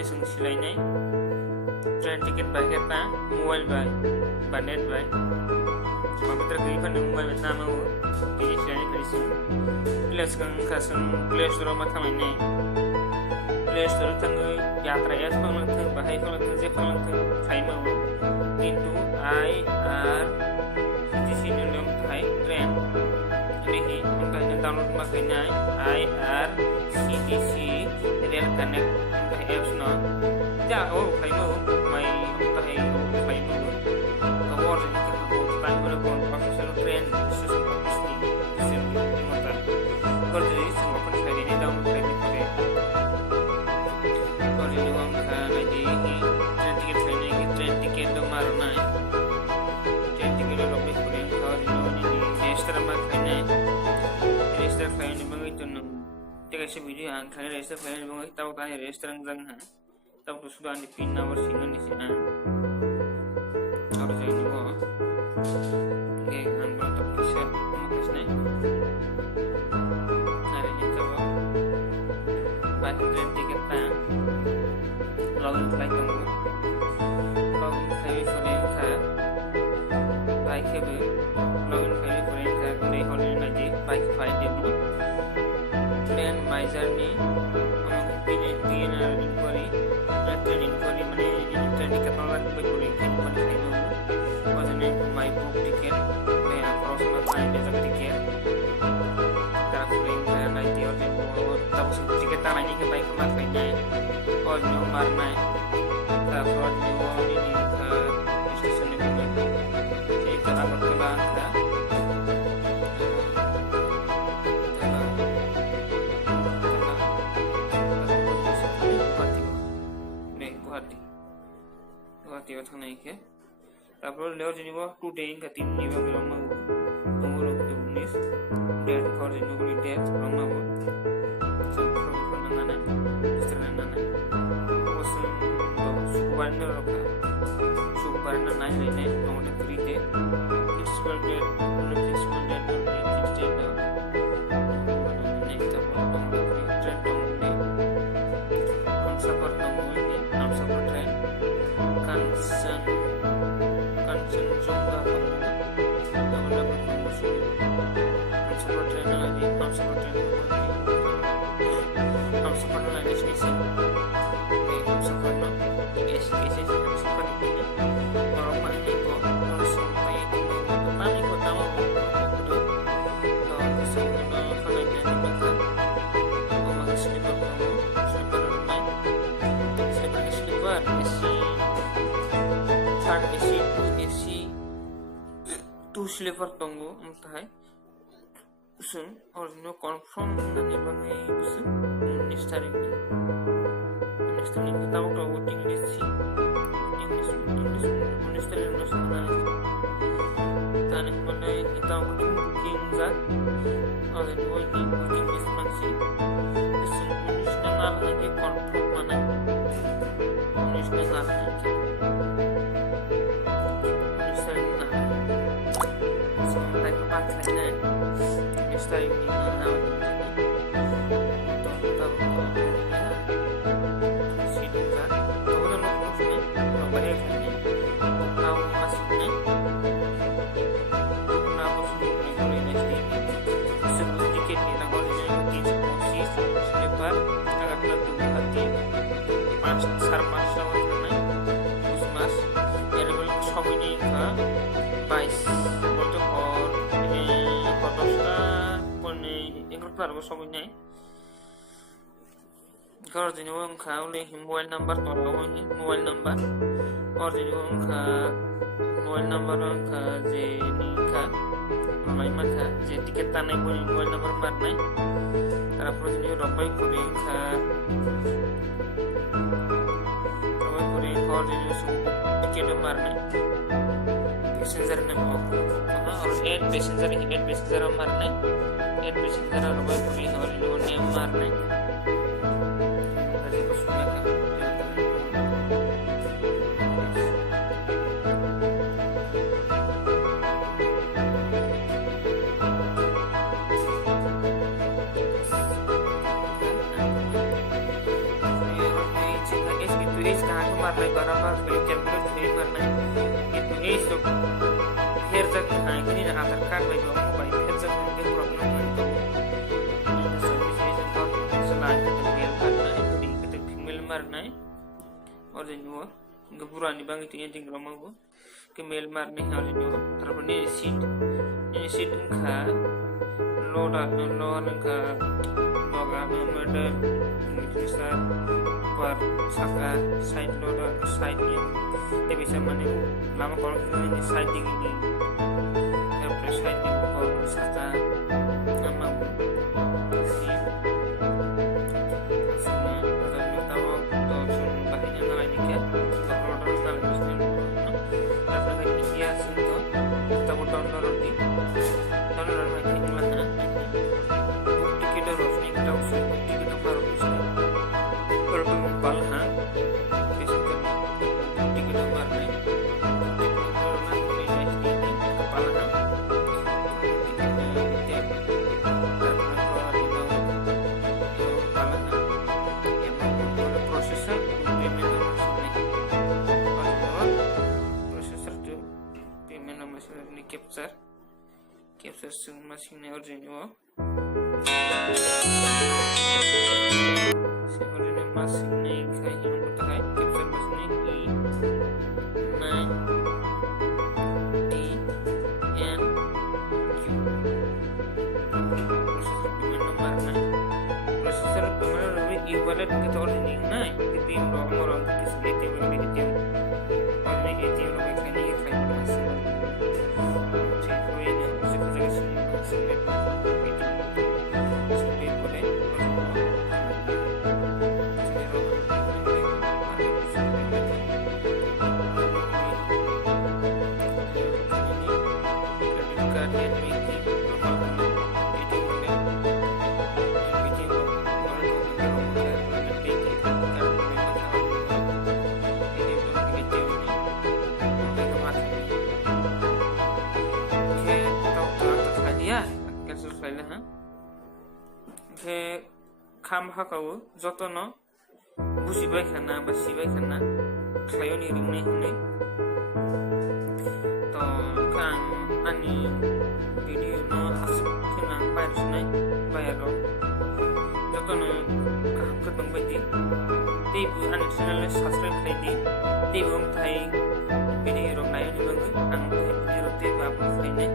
ini sung silainai train ticket by kita mobile by net by komputer kiri pan mobile nama u ini silainai kali plus kan kasung plus dulu macam ini plus dulu tangguh yatra es panglang tang bahai panglang tang je panglang tang kai mau into IR di sini lem kai train ini untuk download makanya IRCTC real connect untuk apps no ja kai mau mai untuk kai mau kawar ini kita buat pada professional train susun ini mata kalau jadi semua pun saya ini download train itu kalau ini uang lagi ini train tiket do marna train tiket do lebih kurang kalau ini register makanya register file ni bang itu nung tiga se video ang kaya register file ni bang tahu kaya register ang jang ha tahu tu sudah di pin number singan di sana kalau saya ni bo okay ang bang tu kisah makas ni hari ni tahu baik train tiket ta login flight tu login flight file ka baik ke login file file ka kuni hone naji baik file dia plan my journey আমাকে পিনে pin inquiry train inquiry মানে train ticket online করে করে ইনকোয়ারি খাইব ওজনে মাই বুক টিকেট মে approximate time days ticket তারপরে নাই দিও যে তারপর টিকেট তারাইনি কে বাইক মার খাইনাই और नो मारना है तापर no ini ke stasiun ini jadi cara berkelah ka Guwahati थांनाय के तापर लेव जेनेबा टुडे का 3 नि बागै रंमा तंगुरो 19 डेट कर जेनेबा डेट रंमा Subarna naik ini nomor 3 date fixable date fixable date fixed date ini kita nomor 3 train nomor ini namsabar train kansen jumpa nomor namsabar train lagi namsabar train lagi station namsabar no SKC namsabar ini orang ini tuh harus sampai itu petani kota mau itu kalau semua kanannya dimakan memakai sleeper main sleeper third AC 2 sleeper tunggu entah usun original confirm nanti bangai usun starting kita waktu voting di sini English mana tani mana kita booking zat oleh dua ini booking di masih English dengar lagi confirm mana English dengar lagi English dengar sampai empat lagi English time ini mana untuk kita kalau jadi orang kau leh mobile number tolong ini mobile number और jadi orang ka mobile number orang ka jadi ka online maka jadi tiket tanah punya mobile number marnai karena perlu jadi robai kuring ka robai kuring kalau jadi tiket marnai passenger nama और add passenger marnai add passenger robai kuring और ini marnai marnai barambar calculate kali marnai itu esok herjak nah ini na Aadhaar card bai dong bai herjak ke problem itu service selain itu mail marnai itu female marnai और जो इनका पुरानी बांगी तो ये जिंग रहा हूँ कि मेल मारने हाल जो तरफ ने सीट उनका लोड़ा उनका लोगा मर्डर निकलसा पर साका साइड लोड़ा side yang dia bisa menipu lama kalau ini side ini yang side itu kalau saka nama si aslinya orang tahu atau bahaya nala ini kan kalau orang nala bisnis apa lagi dia sentuh kita butuh roti lagi mana bukti kita harus nih kita usung bukti kita baru bisa berpengembal bisa bukti kita baru nih capture semua sini original masing nih kayak yang bertahan capture masing nih D N Q prosesor pemain lebih ibarat kita original naik tapi orang kita sedikit lebih kecil lebih kecil lebih kayak masih खाम हाकावो जतनो बुसिबाय खाना बा सिबाय खाना खालायाव निरिंनाय होननाय तो खां आंनि भिडिअ हासिब खेनां बायरसनाय बायराव जतनो खामफोर दंबायदि दैबो आंनि चेनेल साबस्क्राइब खालायदि दैबो ओमफ्राय भिडिअ नायनो निबाङै आं भिडिअ दैबो आपल'ड खालायनाय